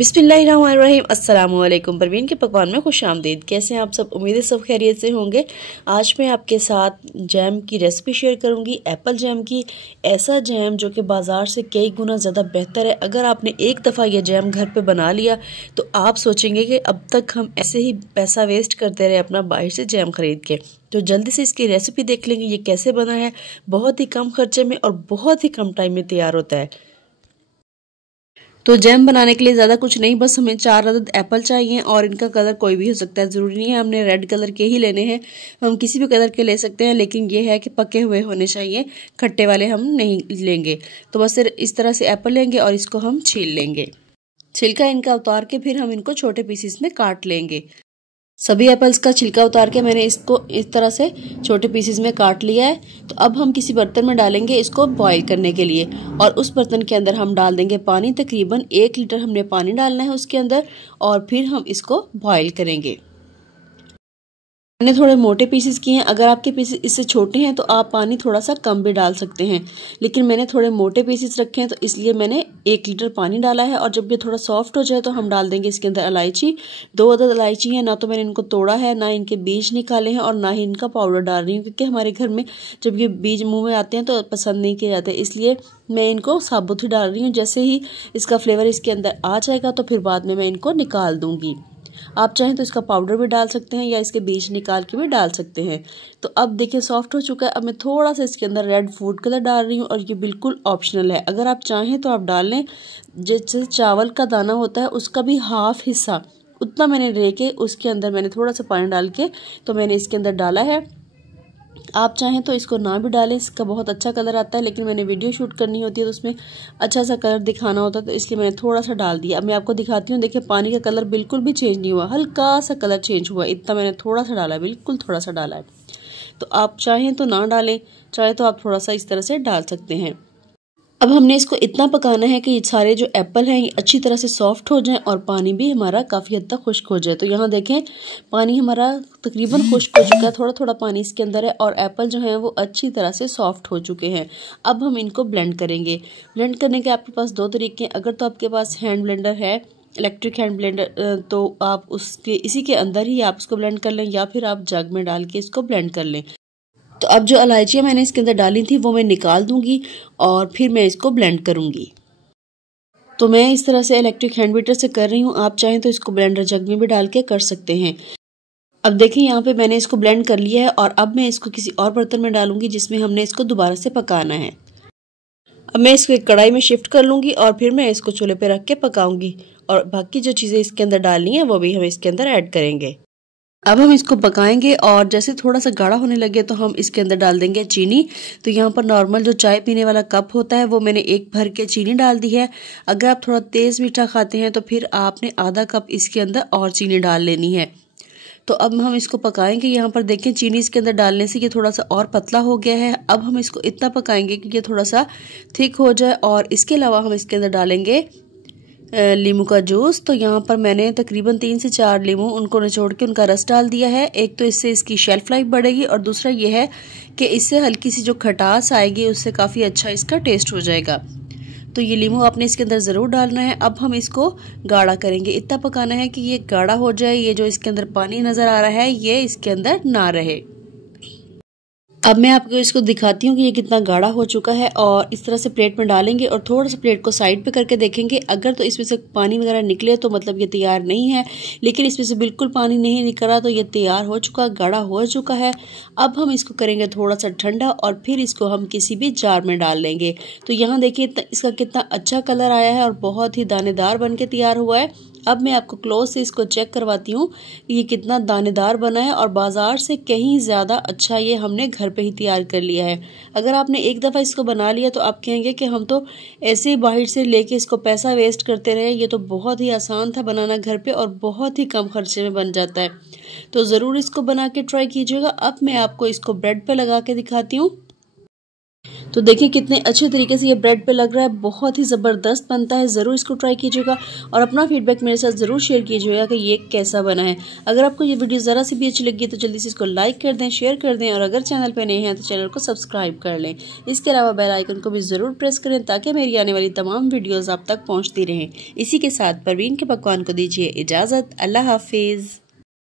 बिस्मिल्लाहिर्रहमानिर्रहीम। अस्सलाम वालेकुम। परवीन के पकवान में खुश आमदीद। कैसे हैं आप सब? उम्मीद है सब खैरियत से होंगे। आज मैं आपके साथ जैम की रेसिपी शेयर करूंगी, एप्पल जैम की। ऐसा जैम जो कि बाज़ार से कई गुना ज़्यादा बेहतर है। अगर आपने एक दफ़ा यह जैम घर पे बना लिया तो आप सोचेंगे कि अब तक हम ऐसे ही पैसा वेस्ट करते रहे अपना बाहर से जैम ख़रीद के। तो जल्दी से इसकी रेसिपी देख लेंगे ये कैसे बना है। बहुत ही कम खर्चे में और बहुत ही कम टाइम में तैयार होता है। तो जैम बनाने के लिए ज़्यादा कुछ नहीं, बस हमें 4 अदद एप्पल चाहिए और इनका कलर कोई भी हो सकता है, ज़रूरी नहीं है हमने रेड कलर के ही लेने हैं। हम किसी भी कलर के ले सकते हैं, लेकिन ये है कि पके हुए होने चाहिए, खट्टे वाले हम नहीं लेंगे। तो बस इस तरह से एप्पल लेंगे और इसको हम छील लेंगे। छिलका इनका उतार के फिर हम इनको छोटे पीसेस में काट लेंगे। सभी एप्पल्स का छिलका उतार के मैंने इसको इस तरह से छोटे पीसेस में काट लिया है। तो अब हम किसी बर्तन में डालेंगे इसको बॉईल करने के लिए, और उस बर्तन के अंदर हम डाल देंगे पानी। तकरीबन 1 लीटर हमने पानी डालना है उसके अंदर, और फिर हम इसको बॉईल करेंगे। मैंने थोड़े मोटे पीसेस किए हैं। अगर आपके पीसेस इससे छोटे हैं तो आप पानी थोड़ा सा कम भी डाल सकते हैं, लेकिन मैंने थोड़े मोटे पीसेस रखे हैं तो इसलिए मैंने 1 लीटर पानी डाला है। और जब ये थोड़ा सॉफ्ट हो जाए तो हम डाल देंगे इसके अंदर इलायची। 2 अदद इलायची है। ना तो मैंने इनको तोड़ा है, ना इनके बीज निकाले हैं, और ना ही इनका पाउडर डाल रही हूँ, क्योंकि हमारे घर में जब ये बीज मुँह में आते हैं तो पसंद नहीं किए जाते, इसलिए मैं इनको साबुत ही डाल रही हूँ। जैसे ही इसका फ्लेवर इसके अंदर आ जाएगा तो फिर बाद में मैं इनको निकाल दूंगी। आप चाहें तो इसका पाउडर भी डाल सकते हैं या इसके बीज निकाल के भी डाल सकते हैं। तो अब देखिए सॉफ्ट हो चुका है। अब मैं थोड़ा सा इसके अंदर रेड फूड कलर डाल रही हूँ, और ये बिल्कुल ऑप्शनल है। अगर आप चाहें तो आप डाल लें। जैसे चावल का दाना होता है उसका भी हाफ हिस्सा उतना मैंने लेके उसके अंदर मैंने थोड़ा सा पानी डाल के तो मैंने इसके अंदर डाला है। आप चाहें तो इसको ना भी डालें, इसका बहुत अच्छा कलर आता है, लेकिन मैंने वीडियो शूट करनी होती है तो उसमें अच्छा सा कलर दिखाना होता है, तो इसलिए मैंने थोड़ा सा डाल दिया। अब मैं आपको दिखाती हूँ। देखिए पानी का कलर बिल्कुल भी चेंज नहीं हुआ, हल्का सा कलर चेंज हुआ, इतना मैंने थोड़ा सा डाला है, बिल्कुल थोड़ा सा डाला है। तो आप चाहें तो ना डालें, चाहे तो आप थोड़ा सा इस तरह से डाल सकते हैं। अब हमने इसको इतना पकाना है कि ये सारे जो एप्पल हैं ये अच्छी तरह से सॉफ्ट हो जाएं और पानी भी हमारा काफ़ी हद तक खुश्क हो जाए। तो यहाँ देखें पानी हमारा तकरीबन खुश्क हो चुका है, थोड़ा थोड़ा पानी इसके अंदर है, और एप्पल जो हैं वो अच्छी तरह से सॉफ्ट हो चुके हैं। अब हम इनको ब्लेंड करेंगे। ब्लेंड करने के आपके पास 2 तरीके हैं। अगर तो आपके पास हैंड ब्लेंडर है, इलेक्ट्रिक हैंड ब्लेंडर, तो आप उसके इसी के अंदर ही आप इसको ब्लेंड कर लें, या फिर आप जग में डाल के इसको ब्लेंड कर लें। तो अब जो इलायचियाँ मैंने इसके अंदर डाली थी वो मैं निकाल दूंगी और फिर मैं इसको ब्लेंड करूंगी। तो मैं इस तरह से इलेक्ट्रिक हैंड बीटर से कर रही हूँ। आप चाहें तो इसको ब्लेंडर जग में भी डाल के कर सकते हैं। अब देखिए यहाँ पे मैंने इसको ब्लेंड कर लिया है, और अब मैं इसको किसी और बर्तन में डालूंगी जिसमें हमने इसको दोबारा से पकाना है। अब मैं इसको एक कढ़ाई में शिफ्ट कर लूंगी और फिर मैं इसको चूल्हे पे रख के पकाऊंगी, और बाकी जो चीज़ें इसके अंदर डालनी है वो भी हम इसके अंदर ऐड करेंगे। अब हम इसको पकाएंगे, और जैसे थोड़ा सा गाढ़ा होने लगे तो हम इसके अंदर डाल देंगे चीनी। तो यहाँ पर नॉर्मल जो चाय पीने वाला कप होता है वो मैंने 1 भर के चीनी डाल दी है। अगर आप थोड़ा तेज़ मीठा खाते हैं तो फिर आपने आधा कप इसके अंदर और चीनी डाल लेनी है। तो अब हम इसको पकाएंगे। यहाँ पर देखें चीनी इसके अंदर डालने से ये थोड़ा सा और पतला हो गया है। अब हम इसको इतना पकाएंगे कि ये थोड़ा सा थिक हो जाए, और इसके अलावा हम इसके अंदर डालेंगे लीमू का जूस। तो यहाँ पर मैंने तकरीबन 3 से 4 लीमू उनको निचोड़ के उनका रस डाल दिया है। एक तो इससे इसकी शेल्फ लाइफ बढ़ेगी, और दूसरा ये है कि इससे हल्की सी जो खटास आएगी उससे काफ़ी अच्छा इसका टेस्ट हो जाएगा। तो ये लीमू आपने इसके अंदर ज़रूर डालना है। अब हम इसको गाढ़ा करेंगे। इतना पकाना है कि ये गाढ़ा हो जाए, ये जो इसके अंदर पानी नज़र आ रहा है ये इसके अंदर ना रहे। अब मैं आपको इसको दिखाती हूँ कि ये कितना गाढ़ा हो चुका है, और इस तरह से प्लेट में डालेंगे और थोड़ा सा प्लेट को साइड पे करके देखेंगे। अगर तो इसमें से पानी वगैरह निकले तो मतलब ये तैयार नहीं है, लेकिन इसमें से बिल्कुल पानी नहीं निकला तो ये तैयार हो चुका, गाढ़ा हो चुका है। अब हम इसको करेंगे थोड़ा सा ठंडा, और फिर इसको हम किसी भी जार में डाल लेंगे। तो यहाँ देखिए इसका कितना अच्छा कलर आया है और बहुत ही दानेदार बन के तैयार हुआ है। अब मैं आपको क्लोज से इसको चेक करवाती हूँ कि ये कितना दानेदार बना है, और बाजार से कहीं ज़्यादा अच्छा ये हमने घर पे ही तैयार कर लिया है। अगर आपने एक दफ़ा इसको बना लिया तो आप कहेंगे कि हम तो ऐसे ही बाहर से लेके इसको पैसा वेस्ट करते रहे। ये तो बहुत ही आसान था बनाना घर पे, और बहुत ही कम खर्चे में बन जाता है। तो ज़रूर इसको बना के ट्राई कीजिएगा। अब मैं आपको इसको ब्रेड पे लगा के दिखाती हूँ। तो देखिए कितने अच्छे तरीके से ये ब्रेड पे लग रहा है, बहुत ही ज़बरदस्त बनता है। ज़रूर इसको ट्राई कीजिएगा और अपना फीडबैक मेरे साथ ज़रूर शेयर कीजिएगा कि ये कैसा बना है। अगर आपको ये वीडियो ज़रा सी भी अच्छी लगी तो जल्दी से इसको लाइक कर दें, शेयर कर दें और अगर चैनल पर नए हैं तो चैनल को सब्सक्राइब कर लें। इसके अलावा बेल आइकन को भी ज़रूर प्रेस करें ताकि मेरी आने वाली तमाम वीडियोज़ आप तक पहुँचती रहें। इसी के साथ परवीन के पकवान को दीजिए इजाज़त। अल्लाह हाफिज़।